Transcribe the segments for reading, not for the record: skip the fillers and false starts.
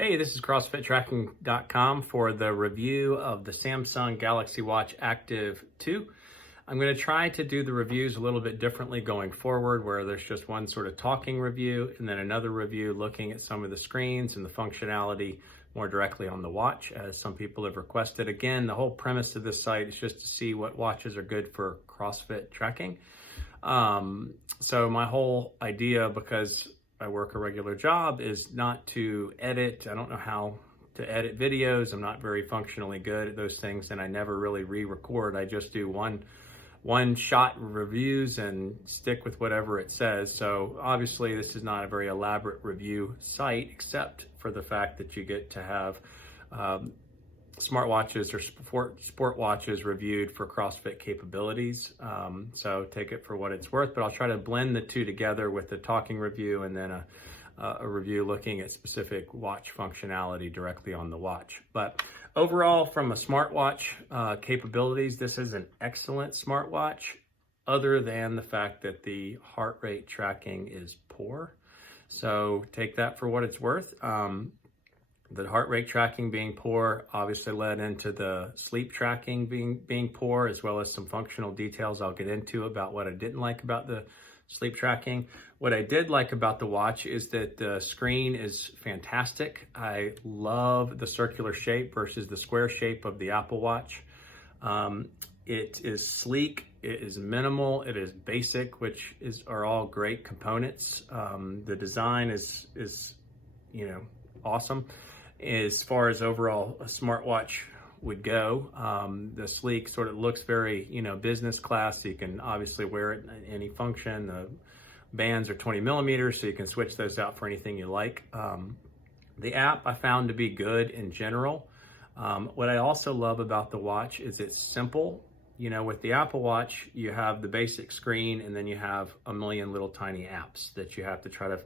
Hey, this is CrossFitTracking.com for the review of the Samsung Galaxy Watch Active 2. I'm going to try to do the reviews a little bit differently going forward, where there's just one sort of talking review and then another review looking at some of the screens and the functionality more directly on the watch, as some people have requested. Again, the whole premise of this site is just to see what watches are good for CrossFit tracking. So my whole idea, because I work a regular job, is not to edit. I don't know how to edit videos. I'm not very functionally good at those things, and I never really re-record. I just do one shot reviews and stick with whatever it says. So obviously this is not a very elaborate review site, except for the fact that you get to have smartwatches or sport watches reviewed for CrossFit capabilities. So take it for what it's worth, but I'll try to blend the two together with the talking review and then a review looking at specific watch functionality directly on the watch. But overall, from a smartwatch capabilities, this is an excellent smartwatch, other than the fact that the heart rate tracking is poor. So take that for what it's worth. The heart rate tracking being poor obviously led into the sleep tracking being poor, as well as some functional details I'll get into about what I didn't like about the sleep tracking. What I did like about the watch is that the screen is fantastic. I love the circular shape versus the square shape of the Apple Watch. It is sleek, it is minimal, it is basic, which are all great components. The design is awesome. As far as overall a smartwatch would go, the sleek sort of looks very, business class. So you can obviously wear it in any function. The bands are 20 millimeters, so you can switch those out for anything you like. The app I found to be good in general. What I also love about the watch is it's simple. With the Apple Watch, you have the basic screen, and then you have a million little tiny apps that you have to try to,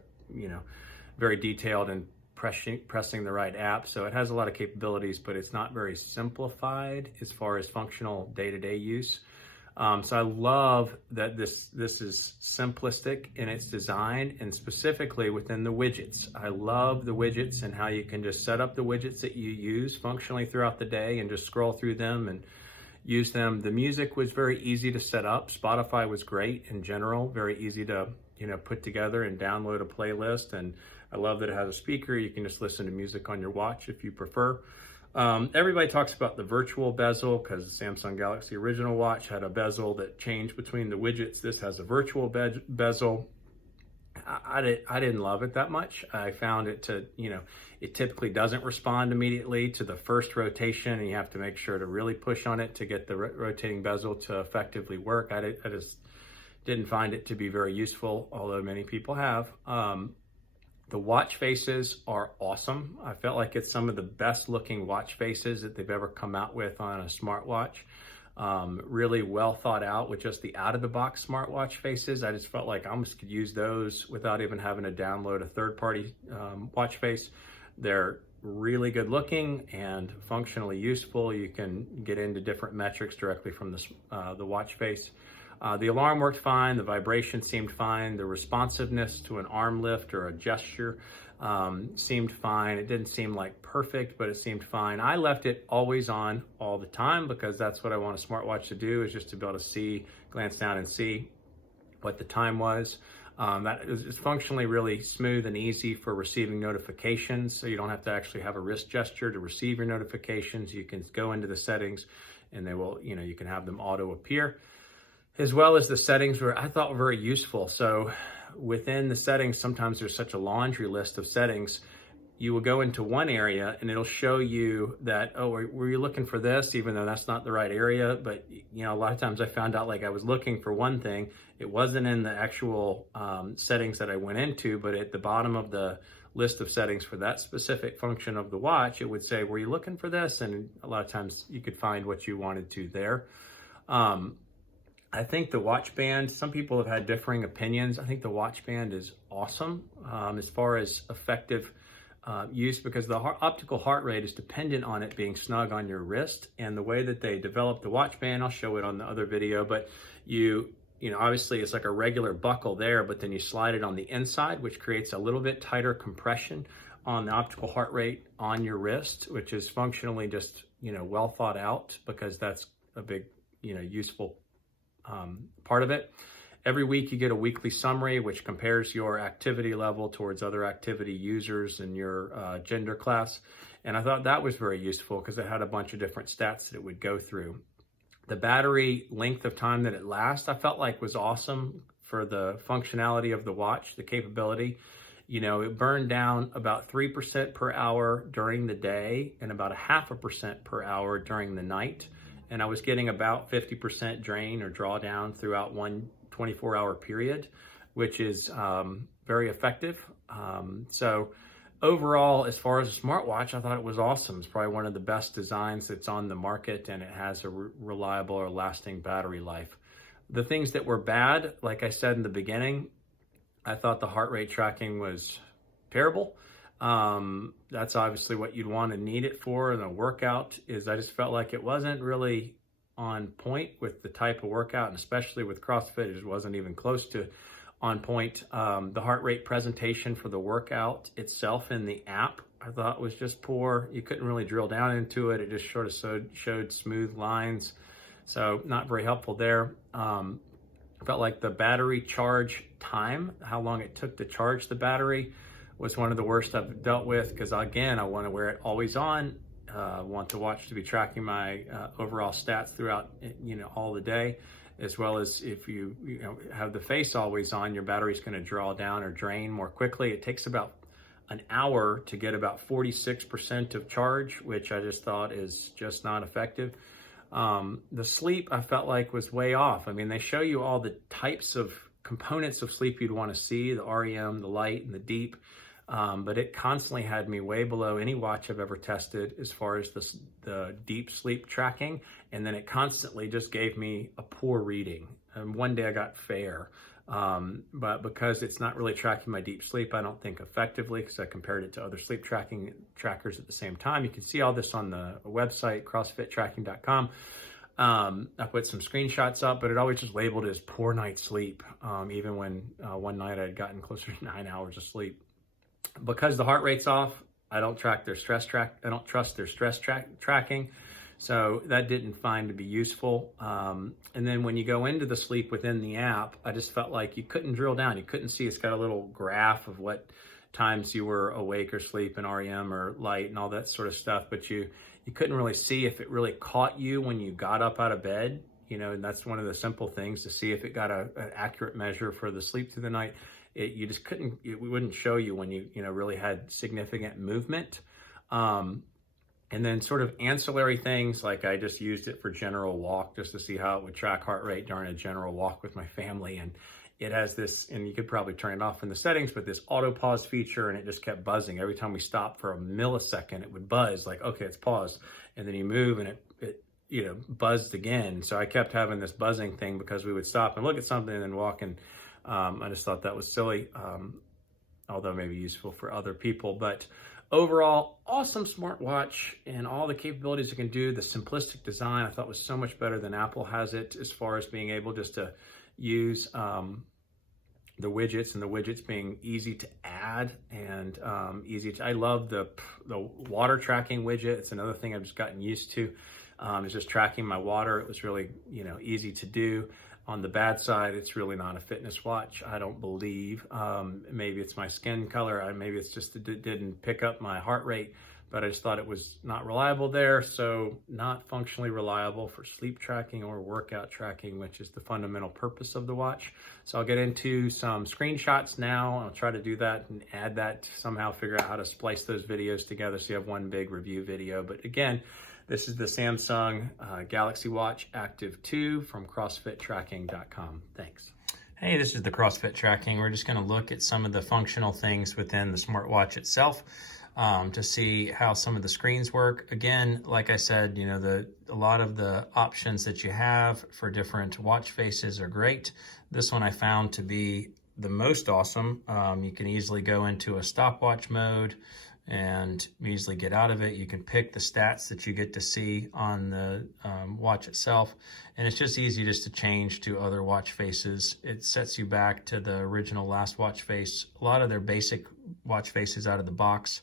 very detailed and pressing the right app. So it has a lot of capabilities, but it's not very simplified as far as functional day-to-day use. So I love that this is simplistic in its design, and specifically within the widgets. I love the widgets and how you can just set up the widgets that you use functionally throughout the day and just scroll through them and use them. The music was very easy to set up. Spotify was great in general, very easy to put together and download a playlist. And I love that it has a speaker. You can just listen to music on your watch if you prefer. Everybody talks about the virtual bezel, because the Samsung Galaxy original watch had a bezel that changed between the widgets. This has a virtual bezel. I didn't love it that much. I found it to, it typically doesn't respond immediately to the first rotation, and you have to make sure to really push on it to get the rotating bezel to effectively work. I just didn't find it to be very useful, although many people have. The watch faces are awesome. I felt like it's some of the best looking watch faces that they've ever come out with on a smartwatch. Really well thought out with just the out of the box smartwatch faces. I just felt like I almost could use those without even having to download a third party watch face. They're really good looking and functionally useful. You can get into different metrics directly from the watch face. The alarm worked fine, the vibration seemed fine, the responsiveness to an arm lift or a gesture seemed fine. It didn't seem like perfect, but it seemed fine. I left it always on all the time, because that's what I want a smartwatch to do, is just to be able to glance down and see what the time was. That is functionally really smooth and easy for receiving notifications, so you don't have to actually have a wrist gesture to receive your notifications. You can go into the settings and they will, you can have them auto appear, as well as the settings I thought were very useful. So within the settings, sometimes there's such a laundry list of settings. You will go into one area and it'll show you that, oh, were you looking for this, even though that's not the right area. But a lot of times I found out like I was looking for one thing, it wasn't in the actual settings that I went into, but at the bottom of the list of settings for that specific function of the watch, it would say, were you looking for this? And a lot of times you could find what you wanted to there. I think the watch band, some people have had differing opinions. I think the watch band is awesome as far as effective use, because the optical heart rate is dependent on it being snug on your wrist. And the way that they developed the watch band, I'll show it on the other video, but obviously it's like a regular buckle there, but then you slide it on the inside, which creates a little bit tighter compression on the optical heart rate on your wrist, which is functionally just, well thought out, because that's a big, useful part of it. Every week you get a weekly summary, which compares your activity level towards other activity users in your gender class. And I thought that was very useful because it had a bunch of different stats that it would go through. The battery length of time that it lasts, I felt like was awesome for the functionality of the watch, the capability. It burned down about 3% per hour during the day and about 0.5% per hour during the night. And I was getting about 50% drain or drawdown throughout one 24-hour period, which is very effective. So overall, as far as a smartwatch, I thought it was awesome. It's probably one of the best designs that's on the market, and it has a reliable or lasting battery life. The things that were bad, like I said in the beginning, I thought the heart rate tracking was terrible. That's obviously what you'd want to need it for in a workout. I just felt like it wasn't really on point with the type of workout, and especially with CrossFit, it wasn't even close to on point. The heart rate presentation for the workout itself in the app, I thought was just poor. You couldn't really drill down into it. It just sort of showed smooth lines. So not very helpful there. Felt like the battery charge time, how long it took to charge the battery, was one of the worst I've dealt with, because again, I want to wear it always on. Want the watch to be tracking my overall stats throughout, all the day, as well as if you have the face always on, your battery's going to draw down or drain more quickly. It takes about an hour to get about 46% of charge, which I just thought is just not effective. The sleep I felt like was way off. I mean, they show you all the types of components of sleep you'd want to see, the REM, the light, and the deep. But it constantly had me way below any watch I've ever tested as far as the deep sleep tracking. And then it constantly just gave me a poor reading. And one day I got fair. But because it's not really tracking my deep sleep, I don't think effectively, because I compared it to other sleep trackers at the same time. You can see all this on the website, CrossFitTracking.com. I put some screenshots up, but it always just labeled as poor night's sleep, even when one night I had gotten closer to 9 hours of sleep. Because the heart rate's off, I don't trust their stress tracking. So that didn't find to be useful. And then when you go into the sleep within the app, I just felt like you couldn't drill down. You couldn't see, it's got a little graph of what times you were awake or sleep and REM or light and all that sort of stuff. But you couldn't really see if it really caught you when you got up out of bed. And that's one of the simple things to see if it got an accurate measure for the sleep through the night. You just couldn't, it wouldn't show you when you really had significant movement. And then sort of ancillary things, like I just used it for general walk just to see how it would track heart rate during a general walk with my family. And it has this, and you could probably turn it off in the settings, but this auto pause feature, and it just kept buzzing. Every time we stopped for a millisecond, it would buzz like, okay, it's paused. And then you move and it buzzed again. So I kept having this buzzing thing because we would stop and look at something and then walk, and I just thought that was silly, although maybe useful for other people. But overall, awesome smartwatch and all the capabilities it can do. The simplistic design I thought was so much better than Apple has it, as far as being able just to use the widgets, and the widgets being easy to add and I love the water tracking widget. It's another thing I've just gotten used to. It's just tracking my water. It was really easy to do. On the bad side, it's really not a fitness watch, I don't believe. Maybe it's my skin color. Maybe it's just it didn't pick up my heart rate, but I just thought it was not reliable there. So not functionally reliable for sleep tracking or workout tracking, which is the fundamental purpose of the watch. So I'll get into some screenshots now. I'll try to do that and add that, somehow figure out how to splice those videos together so you have one big review video. But again, this is the Samsung Galaxy Watch Active2 from CrossFitTracking.com. Thanks. Hey, this is the CrossFit Tracking. We're just going to look at some of the functional things within the smartwatch itself to see how some of the screens work. Again, like I said, a lot of the options that you have for different watch faces are great. This one I found to be the most awesome. You can easily go into a stopwatch mode and easily get out of it. You can pick the stats that you get to see on the watch itself, and it's just easy just to change to other watch faces. It sets you back to the original last watch face. A lot of their basic watch faces out of the box,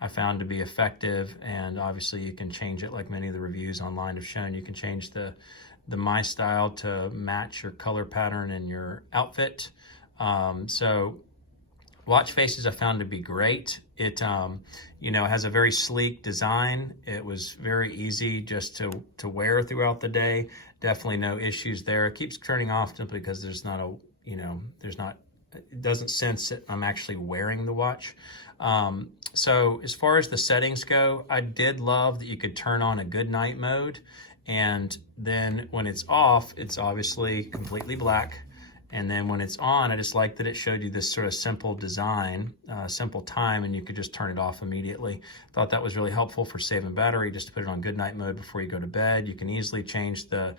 I found to be effective. And obviously you can change it, like many of the reviews online have shown. You can change the My Style to match your color pattern and your outfit. So watch faces I found to be great. It has a very sleek design. It was very easy just to wear throughout the day. Definitely no issues there. It keeps turning off simply because it doesn't sense that I'm actually wearing the watch. So as far as the settings go, I did love that you could turn on a good night mode, and then when it's off, it's obviously completely black. And then when it's on, I just like that it showed you this sort of simple design, simple time, and you could just turn it off immediately. Thought that was really helpful for saving battery, just to put it on good night mode before you go to bed. You can easily change the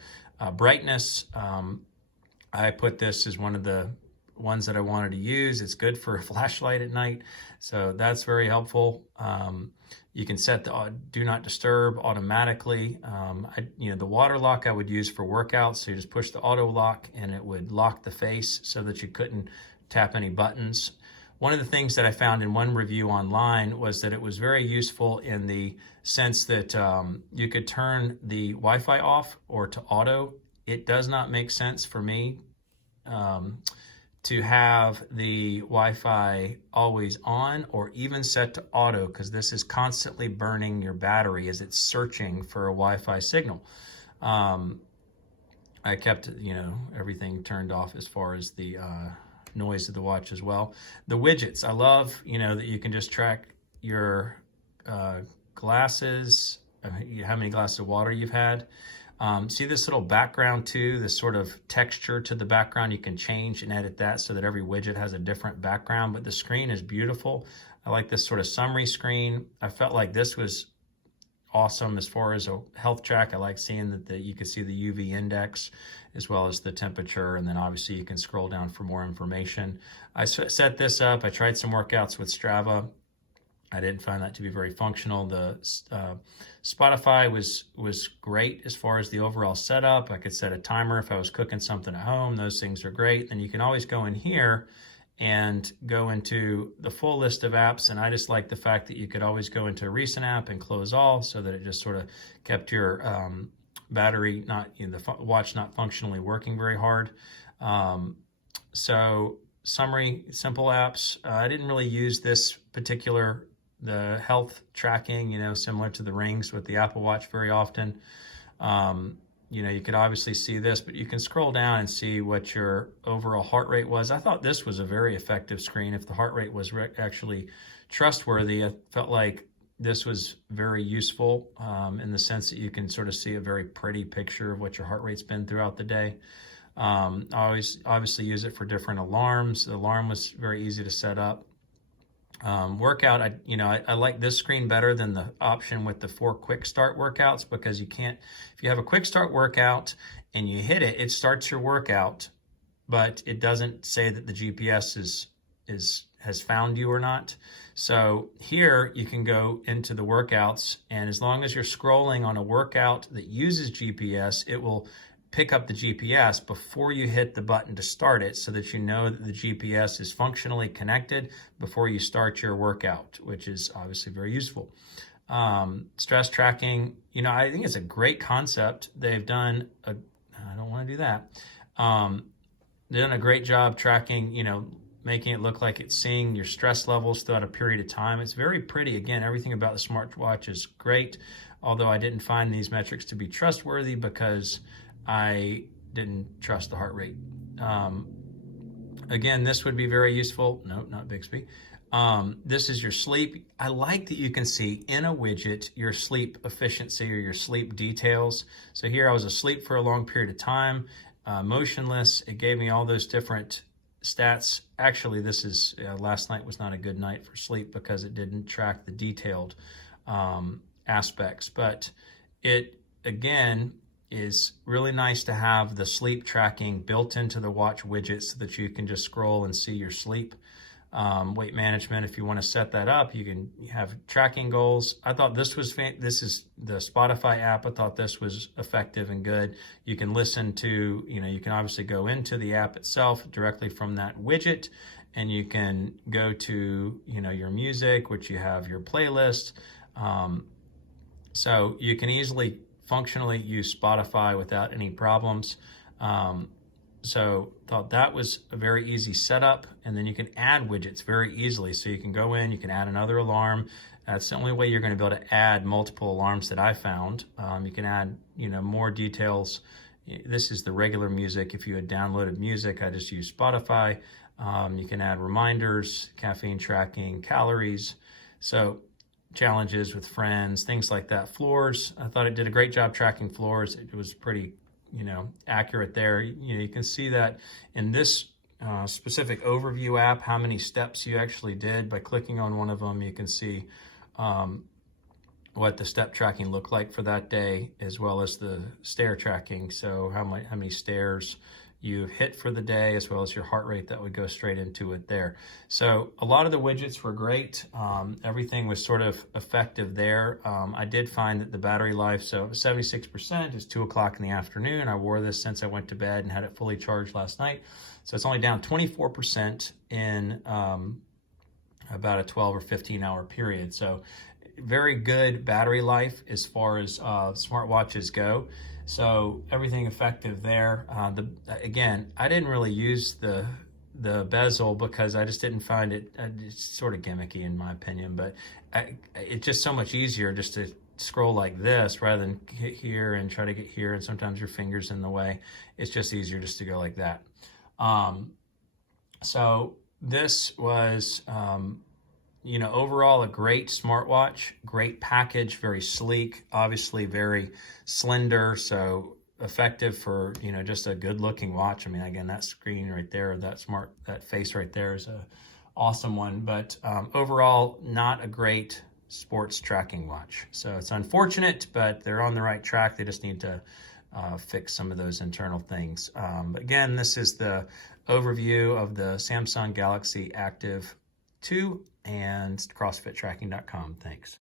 brightness. I put this as one of the ones that I wanted to use. It's good for a flashlight at night, so that's very helpful. You can set the do not disturb automatically. The water lock I would use for workouts. So you just push the auto lock and it would lock the face so that you couldn't tap any buttons. One of the things that I found in one review online was that it was very useful in the sense that you could turn the Wi-Fi off or to auto. It does not make sense for me to have the Wi-Fi always on or even set to auto, because this is constantly burning your battery as it's searching for a Wi-Fi signal. I kept everything turned off as far as the noise of the watch as well. The widgets, I love that you can just track your glasses, how many glasses of water you've had. See this little background too, this sort of texture to the background. You can change and edit that so that every widget has a different background, but the screen is beautiful. I like this sort of summary screen. I felt like this was awesome as far as a health track. I like seeing that you can see the UV index as well as the temperature, and then obviously you can scroll down for more information. I set this up. I tried some workouts with Strava. I didn't find that to be very functional. The Spotify was great as far as the overall setup. I could set a timer if I was cooking something at home. Those things are great. And you can always go in here and go into the full list of apps. And I just like the fact that you could always go into a recent app and close all, so that it just sort of kept your battery, the watch not functionally working very hard. So summary, simple apps. I didn't really use this particular the health tracking, similar to the rings with the Apple Watch very often. You could obviously see this, but you can scroll down and see what your overall heart rate was. I thought this was a very effective screen. If the heart rate was actually trustworthy, I felt like this was very useful in the sense that you can sort of see a very pretty picture of what your heart rate's been throughout the day. I always obviously use it for different alarms. The alarm was very easy to set up. Workout, I like this screen better than the option with the 4 quick start workouts, because if you have a quick start workout and you hit it, it starts your workout, but it doesn't say that the GPS has found you or not. So here you can go into the workouts, and as long as you're scrolling on a workout that uses GPS, it will pick up the GPS before you hit the button to start it, so that you know that the GPS is functionally connected before you start your workout, which is obviously very useful. Stress tracking, I think it's a great concept. They've done I don't want to do that. They've done a great job tracking, making it look like it's seeing your stress levels throughout a period of time. It's very pretty. Again, everything about the smartwatch is great, although I didn't find these metrics to be trustworthy because I didn't trust the heart rate. Again, this would be very useful. No, not Bixby. This is your sleep. I like that you can see in a widget your sleep efficiency or your sleep details. So here I was asleep for a long period of time, motionless. It gave me all those different stats. Actually, this is last night was not a good night for sleep because it didn't track the detailed aspects. But it, again, is really nice to have the sleep tracking built into the watch widget so that you can just scroll and see your sleep. weight management. If you want to set that up, you can have tracking goals. I thought this was, this is the Spotify app. I thought this was effective and good. You can listen to, you can obviously go into the app itself directly from that widget, and you can go to, your music, which you have your playlist. So you can easily functionally use Spotify without any problems. So thought that was a very easy setup. And then you can add widgets very easily. So you can go in, you can add another alarm. That's the only way you're going to be able to add multiple alarms that I found. You can add, more details. This is the regular music. If you had downloaded music, I just use Spotify. You can add reminders, caffeine tracking, calories. So challenges with friends, things like that. Floors, I thought it did a great job tracking floors. It was pretty, accurate there. You can see that in this specific overview app, how many steps you actually did. By clicking on one of them, you can see what the step tracking looked like for that day, as well as the stair tracking. So how many stairs you hit for the day, as well as your heart rate. That would go straight into it there. So a lot of the widgets were great. Everything was sort of effective there. I did find that the battery life, so 76% is 2 o'clock in the afternoon. I wore this since I went to bed and had it fully charged last night. So it's only down 24% in about a 12 or 15 hour period. So very good battery life as far as smartwatches go. So everything effective there. Again, I didn't really use the bezel because I just didn't find it, it's sort of gimmicky in my opinion, but it's just so much easier just to scroll like this rather than hit here and try to get here, and sometimes your finger's in the way. It's just easier just to go like that. So this was, overall a great smartwatch, great package, very sleek, obviously very slender, so effective for, just a good looking watch. I mean, again, that screen right there, that face right there is a awesome one, but overall not a great sports tracking watch. So it's unfortunate, but they're on the right track. They just need to fix some of those internal things. But again, this is the overview of the Samsung Galaxy Active 2 and CrossFitTracking.com. Thanks.